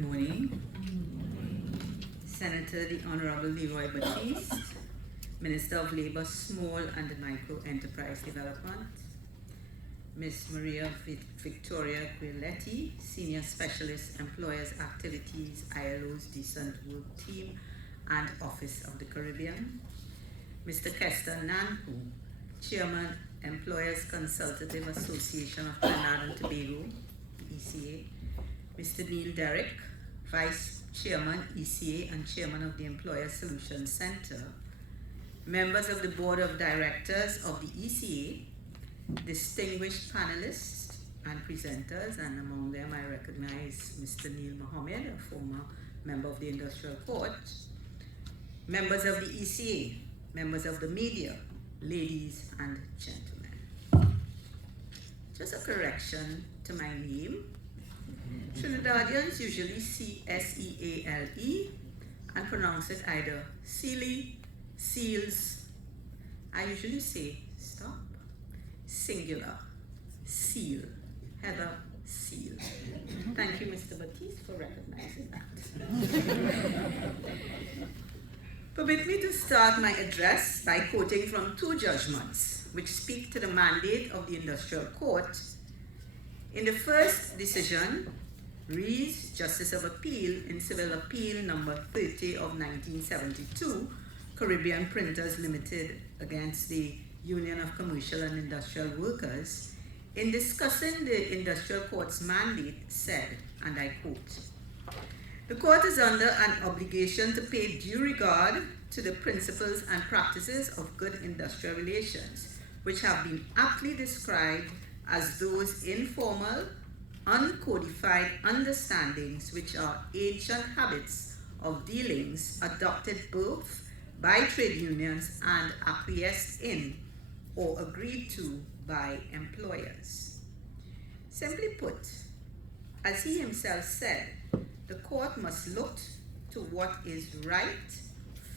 Good morning. Senator the Honorable Leroy Batiste, Minister of Labour, Small and Micro Enterprise Development, Ms. Maria Victoria Guiletti, Senior Specialist Employers Activities, ILO's Decent Work Team and Office of the Caribbean, Mr. Kester Nanku, Chairman, Employers Consultative Association of Trinidad and Tobago, ECA, Mr. Neil Derrick, Vice Chairman, ECA, and Chairman of the Employer Solutions Center, members of the Board of Directors of the ECA, distinguished panelists and presenters, and among them I recognize Mr. Neil Mohammed, a former member of the Industrial Court, members of the ECA, members of the media, ladies and gentlemen. Just a correction to my name. Trinidadians usually see S-E-A-L-E and pronounce it either Seale, Seals. I usually say, stop, singular, Seale, Heather Seale. Thank you, Mr. Batiste, for recognizing that. Permit me to start my address by quoting from two judgments which speak to the mandate of the Industrial Court. In the first decision, Rees, Justice of Appeal in Civil Appeal number 30 of 1972, Caribbean Printers Limited against the Union of Commercial and Industrial Workers, in discussing the Industrial Court's mandate said, and I quote, "The court is under an obligation to pay due regard to the principles and practices of good industrial relations, which have been aptly described as those informal, uncodified understandings which are ancient habits of dealings adopted both by trade unions and acquiesced in or agreed to by employers." Simply put, as he himself said, the court must look to what is right,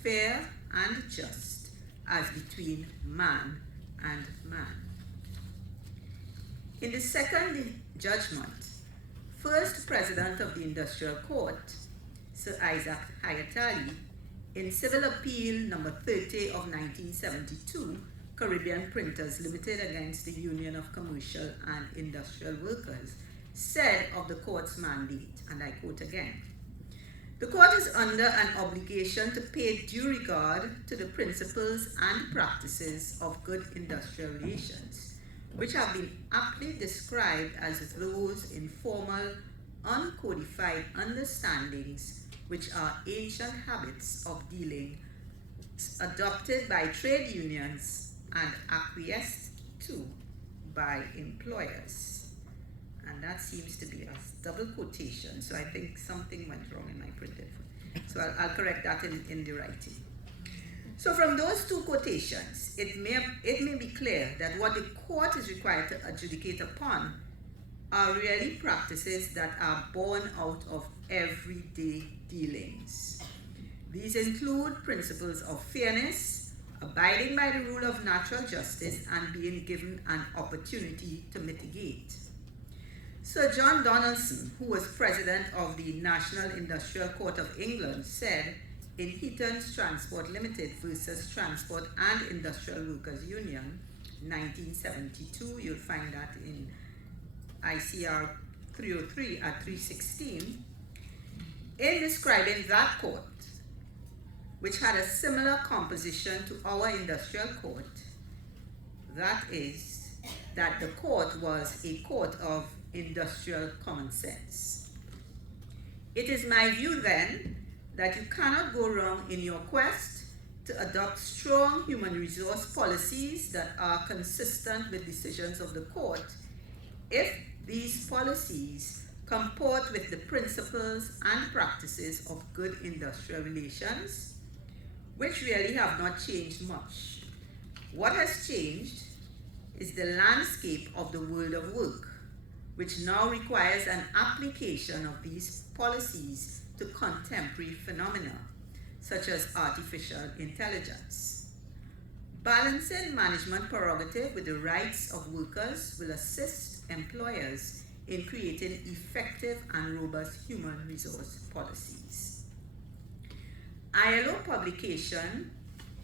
fair, and just as between man and man. In the second judgment, first President of the Industrial Court, Sir Isaac Hayatali, in Civil Appeal number 30 of 1972, Caribbean Printers Limited against the Union of Commercial and Industrial Workers, said of the court's mandate, and I quote again, "The court is under an obligation to pay due regard to the principles and practices of good industrial relations, which have been aptly described as those informal, uncodified understandings which are ancient habits of dealing adopted by trade unions and acquiesced to by employers." And that seems to be a double quotation, so I think something went wrong in my printed. So I'll correct that in the writing. So from those two quotations, it may be clear that what the court is required to adjudicate upon are really practices that are born out of everyday dealings. These include principles of fairness, abiding by the rule of natural justice, and being given an opportunity to mitigate. Sir John Donaldson, who was president of the National Industrial Court of England, said in Heaton's Transport Limited versus Transport and Industrial Workers Union, 1972, you'll find that in ICR 303 at 316, in describing that court, which had a similar composition to our industrial court, that is, that the court was a court of industrial common sense. It is my view then that you cannot go wrong in your quest to adopt strong human resource policies that are consistent with decisions of the court if these policies comport with the principles and practices of good industrial relations, which really have not changed much. What has changed is the landscape of the world of work, which now requires an application of these policies to contemporary phenomena, such as artificial intelligence. Balancing management prerogative with the rights of workers will assist employers in creating effective and robust human resource policies. ILO publication,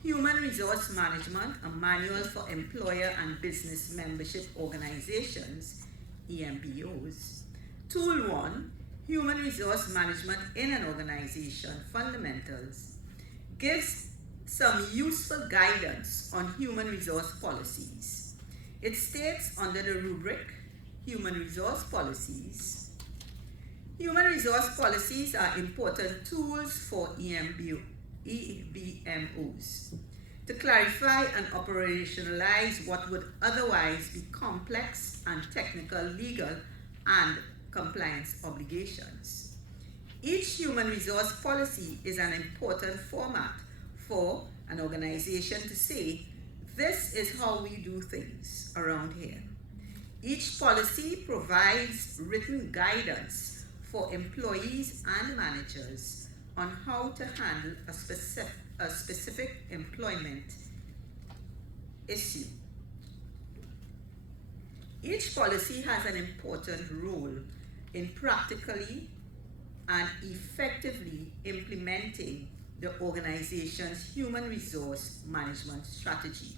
Human Resource Management, a Manual for Employer and Business Membership Organizations, EMBOs. Tool 1, Human Resource Management in an Organization, Fundamentals, gives some useful guidance on human resource policies. It states under the rubric, Human Resource Policies, human resource policies are important tools for EBMOs to clarify and operationalize what would otherwise be complex and technical legal and compliance obligations. Each human resource policy is an important format for an organization to say, this is how we do things around here. Each policy provides written guidance for employees and managers on how to handle a specific employment issue. Each policy has an important role in practically and effectively implementing the organization's human resource management strategy.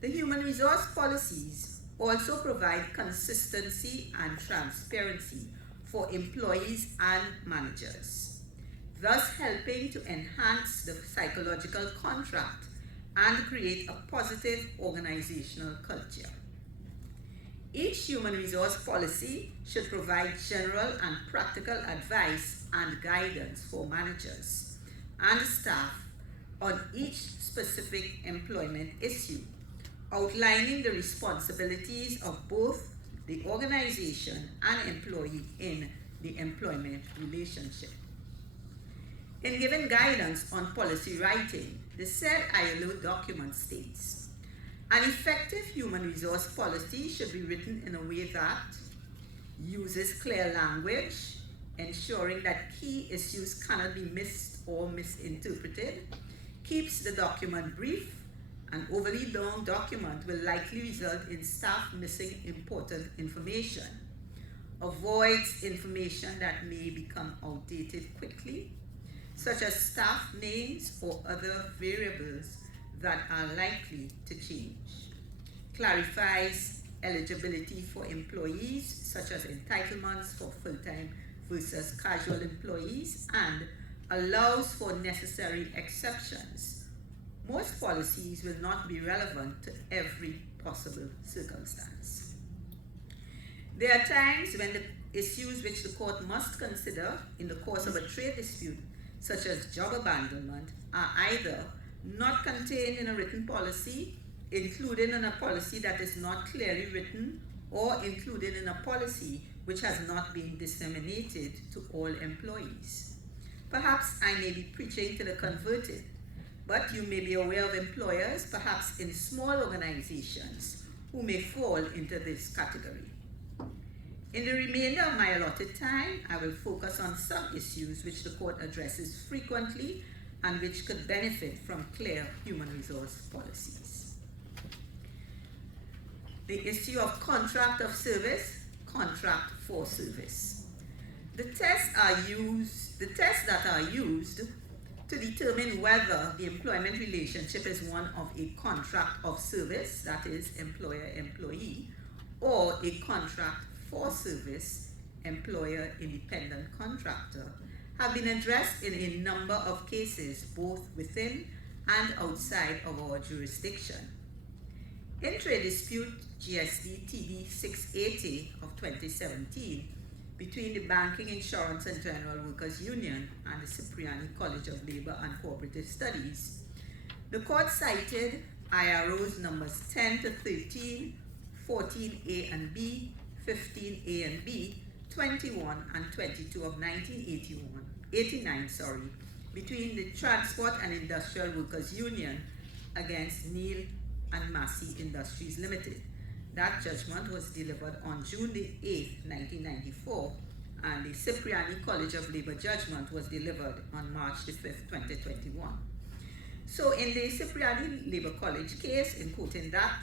The human resource policies also provide consistency and transparency for employees and managers, thus helping to enhance the psychological contract and create a positive organizational culture. Each human resource policy should provide general and practical advice and guidance for managers and staff on each specific employment issue, outlining the responsibilities of both the organization and employee in the employment relationship. In giving guidance on policy writing, the said ILO document states, an effective human resource policy should be written in a way that uses clear language, ensuring that key issues cannot be missed or misinterpreted, keeps the document brief. An overly long document will likely result in staff missing important information, avoids information that may become outdated quickly, such as staff names or other variables that are likely to change, clarifies eligibility for employees, such as entitlements for full-time versus casual employees, and allows for necessary exceptions. Most policies will not be relevant to every possible circumstance. There are times when the issues which the court must consider in the course of a trade dispute, such as job abandonment, are either not contained in a written policy, included in a policy that is not clearly written, or included in a policy which has not been disseminated to all employees. Perhaps I may be preaching to the converted, but you may be aware of employers, perhaps in small organizations, who may fall into this category. In the remainder of my allotted time, I will focus on some issues which the court addresses frequently and which could benefit from clear human resource policies. The issue of contract of service, contract for service. The tests that are used to determine whether the employment relationship is one of a contract of service, that is employer-employee, or a contract for service, employer-independent contractor, have been addressed in a number of cases, both within and outside of our jurisdiction. In trade dispute GSD TD 680 of 2017, between the Banking, Insurance and General Workers Union and the Cipriani College of Labor and Cooperative Studies, the court cited IROs numbers 10 to 13, 14A and B, 15A and B, 21 and 22 of 1989, between the Transport and Industrial Workers Union against Seale and Massey Industries Limited. That judgment was delivered on June the 8th, 1994, and the Cipriani College of Labor judgment was delivered on March the 5th, 2021. So in the Cipriani Labor College case, in quoting that,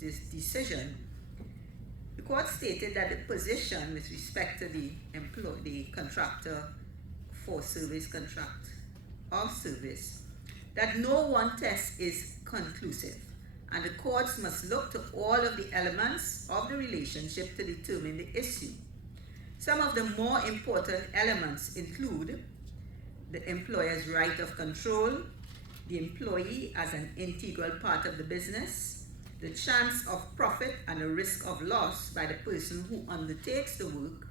this decision, the court stated that the position with respect to the contractor for service contract of service, that no one test is conclusive, and the courts must look to all of the elements of the relationship to determine the issue. Some of the more important elements include the employer's right of control, the employee as an integral part of the business, the chance of profit and the risk of loss by the person who undertakes the work,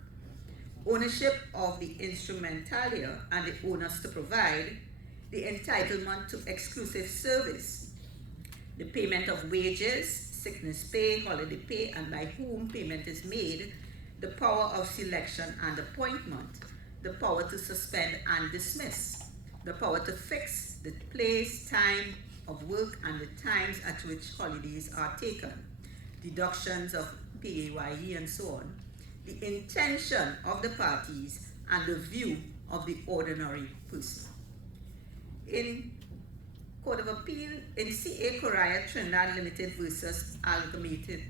ownership of the instrumentalia and the owners to provide, the entitlement to exclusive service, the payment of wages, sickness pay, holiday pay, and by whom payment is made, the power of selection and appointment, the power to suspend and dismiss, the power to fix the place, time of work, and the times at which holidays are taken, deductions of PAYE and so on, the intention of the parties, and the view of the ordinary person. In Court of Appeal, in C.A. Correa Trinidad Limited versus Amalgamated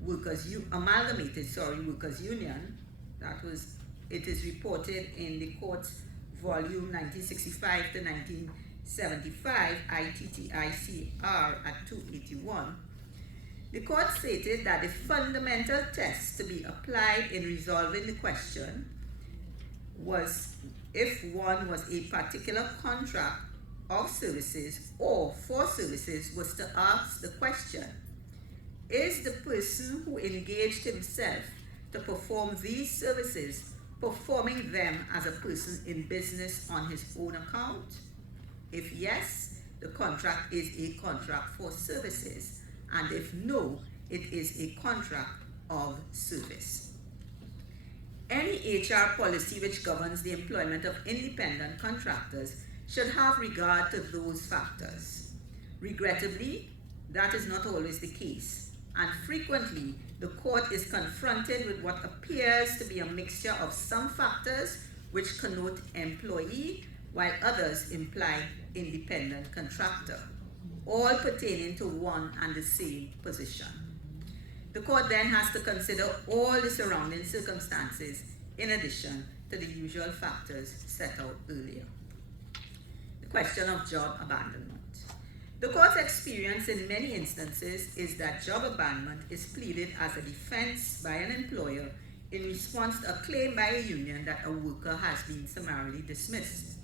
Workers Union, it is reported in the court's volume 1965 to 1975, ITTICR at 281. The court stated that the fundamental test to be applied in resolving the question was if one was a particular contract of services or for services was to ask the question, is the person who engaged himself to perform these services performing them as a person in business on his own account? If yes, the contract is a contract for services, and if no, it is a contract of service. Any HR policy which governs the employment of independent contractors should have regard to those factors. Regrettably, that is not always the case, and frequently the court is confronted with what appears to be a mixture of some factors which connote employee while others imply independent contractor, all pertaining to one and the same position. The court then has to consider all the surrounding circumstances in addition to the usual factors set out earlier. The question of job abandonment. The court's experience in many instances is that job abandonment is pleaded as a defense by an employer in response to a claim by a union that a worker has been summarily dismissed.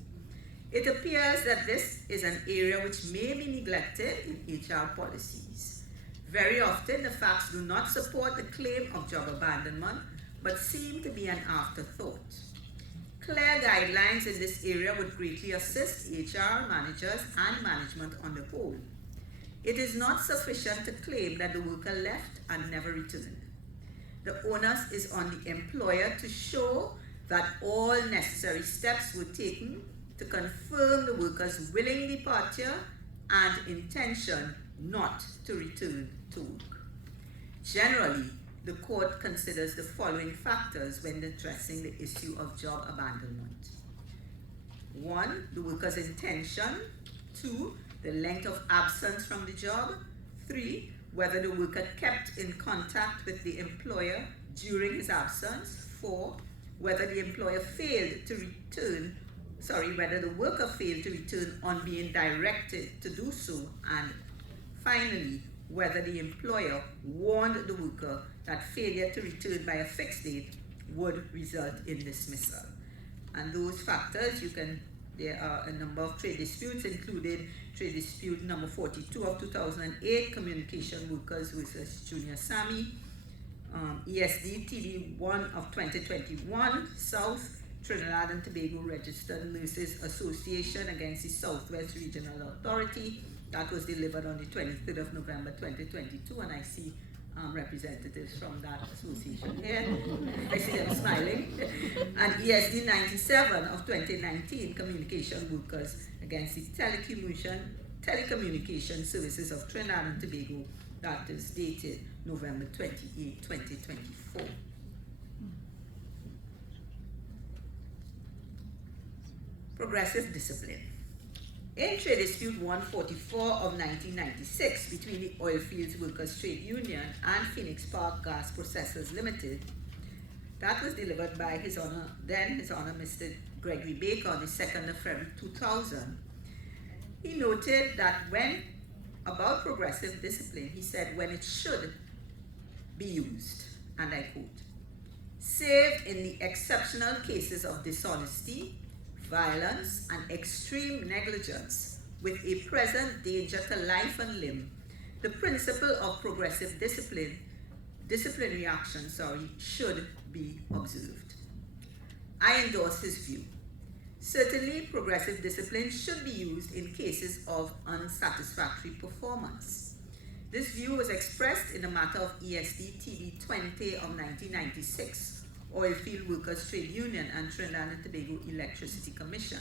It appears that this is an area which may be neglected in HR policies. Very often, the facts do not support the claim of job abandonment, but seem to be an afterthought. Clear guidelines in this area would greatly assist HR managers and management on the whole. It is not sufficient to claim that the worker left and never returned. The onus is on the employer to show that all necessary steps were taken to confirm the worker's willing departure and intention not to return to work. Generally, the court considers the following factors when addressing the issue of job abandonment. 1, the worker's intention. 2, the length of absence from the job. 3, whether the worker kept in contact with the employer during his absence. 4, whether the worker failed to return on being directed to do so. And finally, whether the employer warned the worker that failure to return by a fixed date would result in dismissal. And those factors, there are a number of trade disputes, including trade dispute number 42 of 2008, Communication Workers versus Junior Sammy, ESD TD1 of 2021, South Trinidad and Tobago Registered Nurses Association against the Southwest Regional Authority. That was delivered on the 23rd of November 2022, and I see representatives from that association here. I see them smiling. And ESD 97 of 2019, Communication Workers against the Telecommunication Services of Trinidad and Tobago. That is dated November 28, 2024. Progressive discipline. In Trade Dispute 144 of 1996 between the Oilfields Workers Trade Union and Phoenix Park Gas Processors Limited, that was delivered by His Honor Mr. Gregory Baker on the 2nd of February 2000. He noted that about progressive discipline, he said when it should be used, and I quote, save in the exceptional cases of dishonesty, violence, and extreme negligence with a present danger to life and limb, the principle of progressive disciplinary action, should be observed. I endorse his view. Certainly, progressive discipline should be used in cases of unsatisfactory performance. This view was expressed in the matter of ESD TB 20 of 1996, Oilfield Workers Trade Union and Trinidad and Tobago Electricity Commission.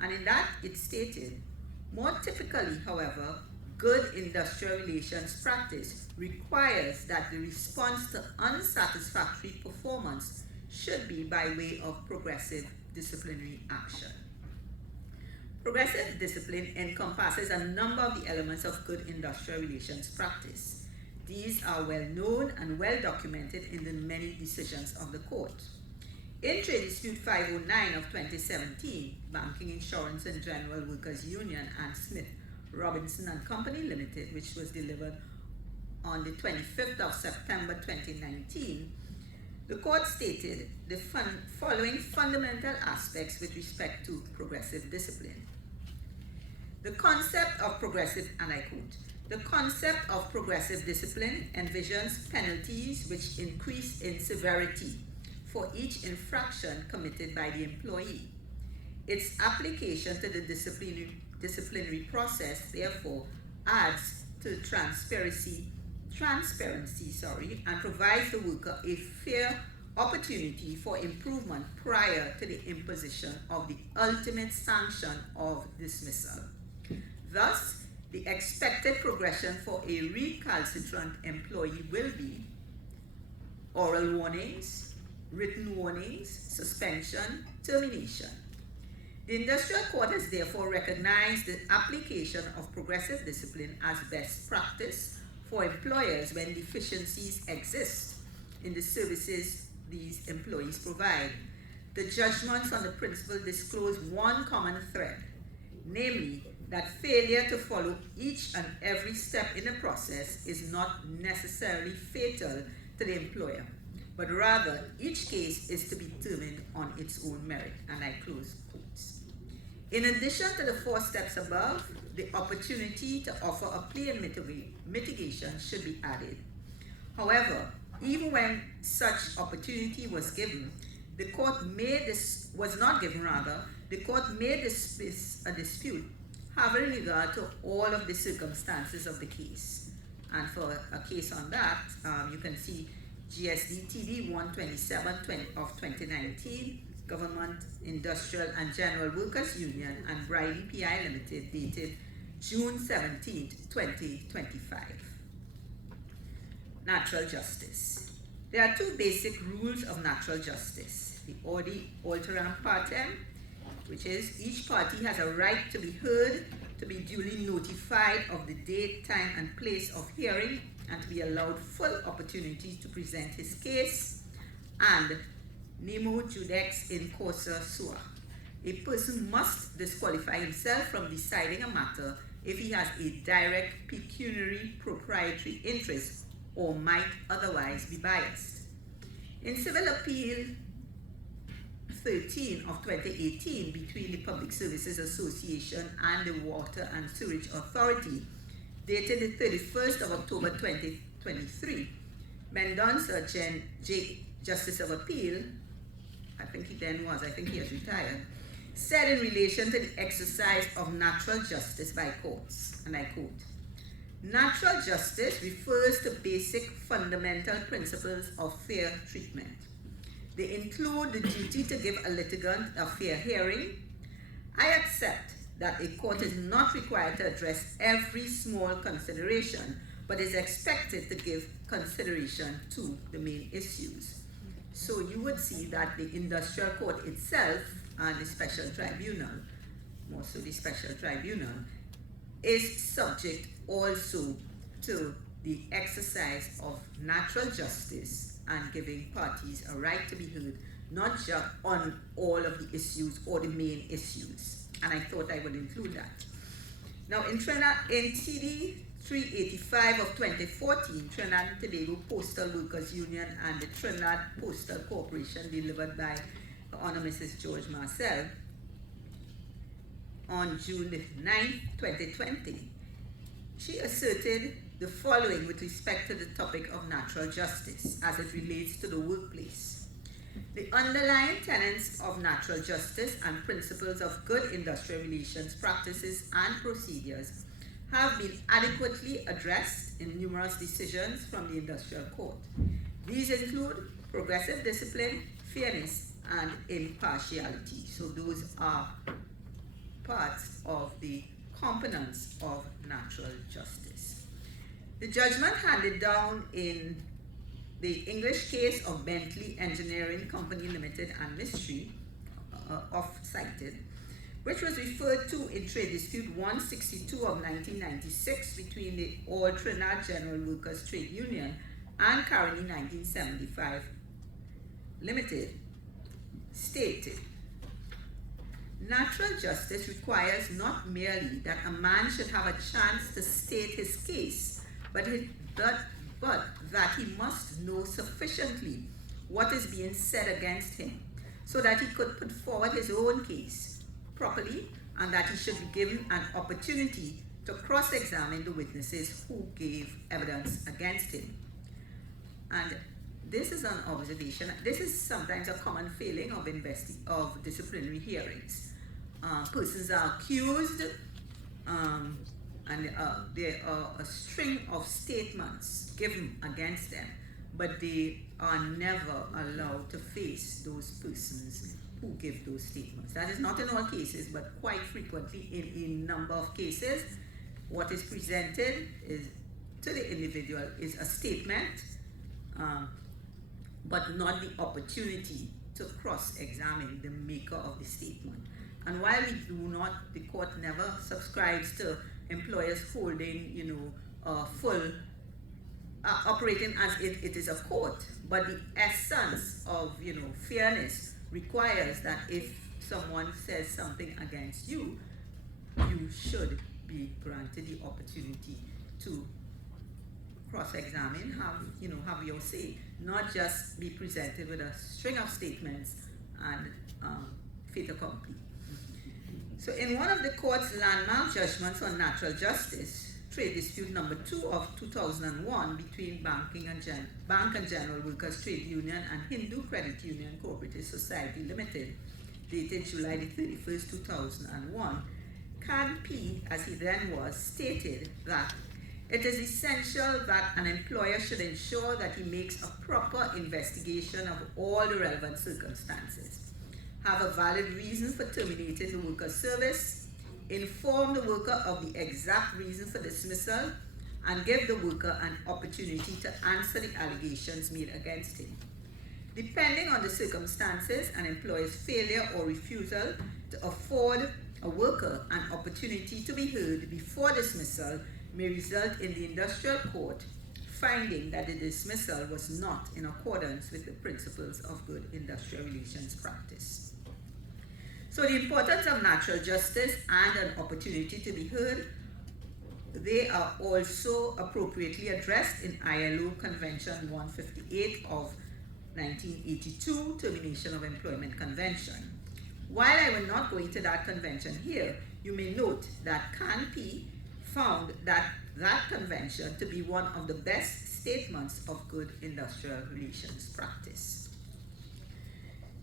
And in that, it stated, more typically, however, good industrial relations practice requires that the response to unsatisfactory performance should be by way of progressive disciplinary action. Progressive discipline encompasses a number of the elements of good industrial relations practice. These are well known and well documented in the many decisions of the court. In Trade Dispute 509 of 2017, Banking, Insurance and General Workers Union and Smith, Robinson and Company Limited, which was delivered on the 25th of September 2019, the court stated the following fundamental aspects with respect to progressive discipline. The concept of progressive, and I quote, the concept of progressive discipline envisions penalties which increase in severity for each infraction committed by the employee. Its application to the disciplinary process, therefore, adds to transparency, and provides the worker a fair opportunity for improvement prior to the imposition of the ultimate sanction of dismissal. Thus, the expected progression for a recalcitrant employee will be oral warnings, written warnings, suspension, termination. The Industrial Court has therefore recognized the application of progressive discipline as best practice for employers when deficiencies exist in the services these employees provide. The judgments on the principle disclose one common thread, namely that failure to follow each and every step in the process is not necessarily fatal to the employer, but rather each case is to be determined on its own merit, and I close quotes. In addition to the 4 steps above, the opportunity to offer a plea and mitigation should be added. However, even when such opportunity was given, the court may dismiss a dispute having regard to all of the circumstances of the case. And for a case on that, you can see GSD TD 127 of 2019, Government, Industrial and General Workers Union and Briley PI Limited, dated June 17, 2025. Natural justice. There are 2 basic rules of natural justice. The Audi Alteram Partem, which is each party has a right to be heard, to be duly notified of the date, time, and place of hearing, and to be allowed full opportunity to present his case, and nemo judex in causa sua. A person must disqualify himself from deciding a matter if he has a direct pecuniary proprietary interest or might otherwise be biased. In Civil Appeal 13 of 2018 between the Public Services Association and the Water and Sewerage Authority, dated the 31st of October 2023, Mendonça J. Justice of Appeal, I think he has retired, said in relation to the exercise of natural justice by courts, and I quote, natural justice refers to basic fundamental principles of fair treatment. They include the duty to give a litigant a fair hearing. I accept that a court is not required to address every small consideration, but is expected to give consideration to the main issues. So you would see that the Industrial Court itself and the Special Tribunal more so the special tribunal, is subject also to the exercise of natural justice and giving parties a right to be heard, not just on all of the issues or the main issues. And I thought I would include that. Now, in Trinidad, in TD 385 of 2014, Trinidad and Tobago Postal Workers Union and the Trinidad Postal Corporation, delivered by Honor Mrs. George Marcel, on June 9, 2020, she asserted the following with respect to the topic of natural justice as it relates to the workplace. The underlying tenets of natural justice and principles of good industrial relations practices and procedures have been adequately addressed in numerous decisions from the Industrial Court. These include progressive discipline, fairness, and impartiality. So those are parts of the components of natural justice. The judgment handed down in the English case of Bentley Engineering Company Limited and Mystery, oft-cited, which was referred to in Trade Dispute 162 of 1996 between the All Trinidad General Workers Trade Union and Caroni 1975 Limited, stated, natural justice requires not merely that a man should have a chance to state his case, but that he must know sufficiently what is being said against him, so that he could put forward his own case properly, and that he should be given an opportunity to cross-examine the witnesses who gave evidence against him. And this is an observation. This is sometimes a common failing of disciplinary hearings. Persons are accused, and there are a string of statements given against them, but they are never allowed to face those persons who give those statements. That is not in all cases, but quite frequently in a number of cases, what is presented is to the individual is a statement, but not the opportunity to cross-examine the maker of the statement. And while we do not, the court never subscribes to employers holding, full, operating as if it is a court, but the essence of, fairness requires that if someone says something against you, you should be granted the opportunity to cross-examine, have your say, not just be presented with a string of statements and fait accompli. So in one of the court's landmark judgments on natural justice, Trade Dispute number 2 of 2001 between Bank and General Workers Trade Union and Hindu Credit Union Cooperative Society Limited, dated July the 31st, 2001, Can P, as he then was, stated that it is essential that an employer should ensure that he makes a proper investigation of all the relevant circumstances, have a valid reason for terminating the worker's service, inform the worker of the exact reason for dismissal, and give the worker an opportunity to answer the allegations made against him. Depending on the circumstances, an employer's failure or refusal to afford a worker an opportunity to be heard before dismissal may result in the industrial court finding that the dismissal was not in accordance with the principles of good industrial relations practice. So the importance of natural justice and an opportunity to be heard, they are also appropriately addressed in ILO Convention 158 of 1982, Termination of Employment Convention. While I will not go into that convention here, you may note that Can P found that convention to be one of the best statements of good industrial relations practice.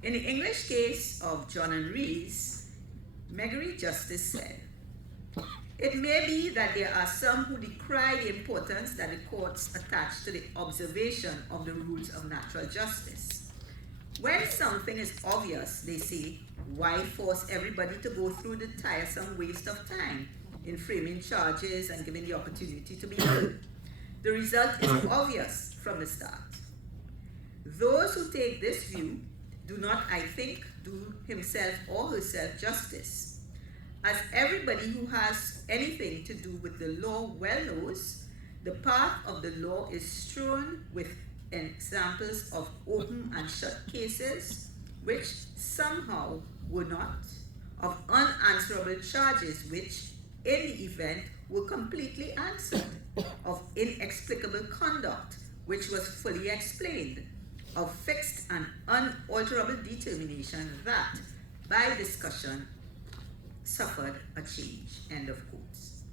In the English case of John and Rees, Meggery Justice said, "It may be that there are some who decry the importance that the courts attach to the observation of the rules of natural justice. When something is obvious, they say, why force everybody to go through the tiresome waste of time in framing charges and giving the opportunity to be heard? The result is obvious from the start. Those who take this view do not, I think, do himself or herself justice. As everybody who has anything to do with the law well knows, the path of the law is strewn with examples of open and shut cases which somehow were not, of unanswerable charges which, in the event, were completely answered, of inexplicable conduct which was fully explained, of fixed and unalterable determination that, by discussion, suffered a change. End of quotes.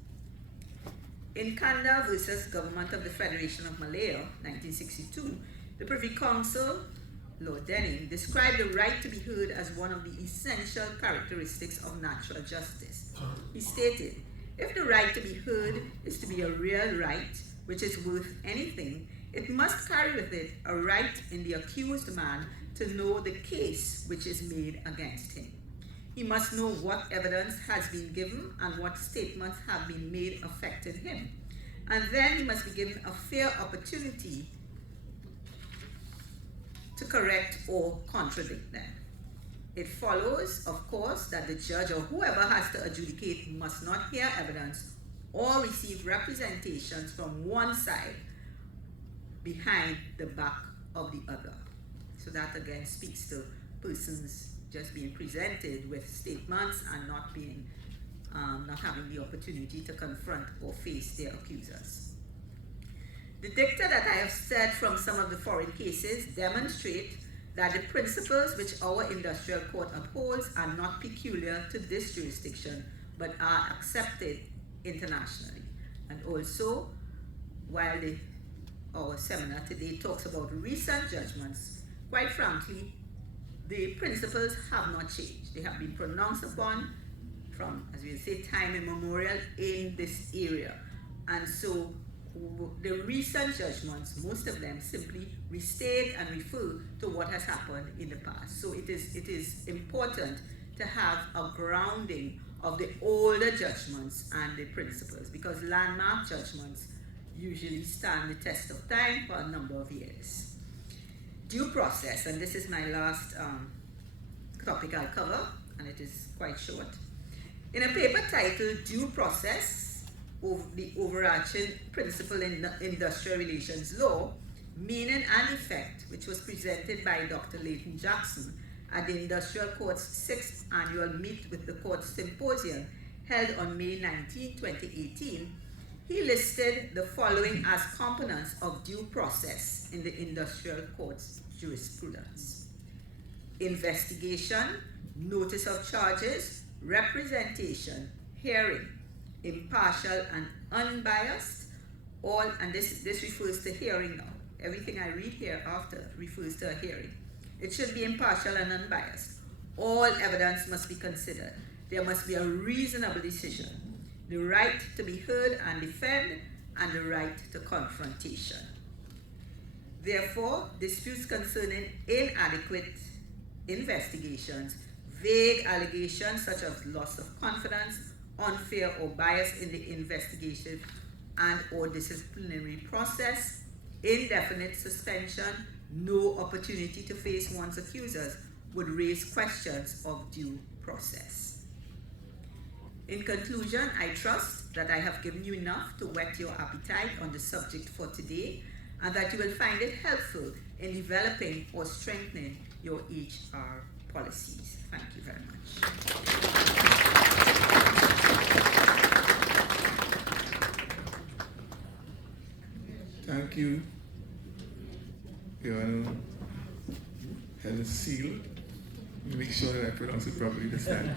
In Kanda versus Government of the Federation of Malaya, 1962, the Privy Council, Lord Denning, described the right to be heard as one of the essential characteristics of natural justice. He stated, if the right to be heard is to be a real right, which is worth anything, it must carry with it a right in the accused man to know the case which is made against him. He must know what evidence has been given and what statements have been made affecting him. And then he must be given a fair opportunity to correct or contradict them. It follows, of course, that the judge or whoever has to adjudicate must not hear evidence or receive representations from one side behind the back of the other. So that again speaks to persons just being presented with statements and not being, not having the opportunity to confront or face their accusers. The dicta that I have said from some of the foreign cases demonstrate that the principles which our industrial court upholds are not peculiar to this jurisdiction, but are accepted internationally. And also, while our seminar today talks about recent judgments, quite frankly, the principles have not changed. They have been pronounced upon from, as we say, time immemorial in this area. And so the recent judgments, most of them simply restate and refer to what has happened in the past. So it is important to have a grounding of the older judgments and the principles, because landmark judgments usually stand the test of time for a number of years. Due process, and this is my last topic I'll cover, and it is quite short. In a paper titled Due Process, the overarching principle in industrial relations law, meaning and effect, which was presented by Dr. Leighton Jackson at the Industrial Court's 6th Annual Meet with the Court Symposium held on May 19, 2018, he listed the following as components of due process in the Industrial Court's jurisprudence: investigation, notice of charges, representation, hearing, impartial and unbiased, all, and this refers to hearing now. Everything I read here after refers to a hearing. It should be impartial and unbiased. All evidence must be considered. There must be a reasonable decision. The right to be heard and defend, and the right to confrontation. Therefore, disputes concerning inadequate investigations, vague allegations such as loss of confidence, unfair or bias in the investigative and or disciplinary process, indefinite suspension, no opportunity to face one's accusers would raise questions of due process. In conclusion, I trust that I have given you enough to whet your appetite on the subject for today, and that you will find it helpful in developing or strengthening your HR policies. Thank you very much. Thank you, Your Honor, Helen Seale. Make sure that I pronounce it properly this time.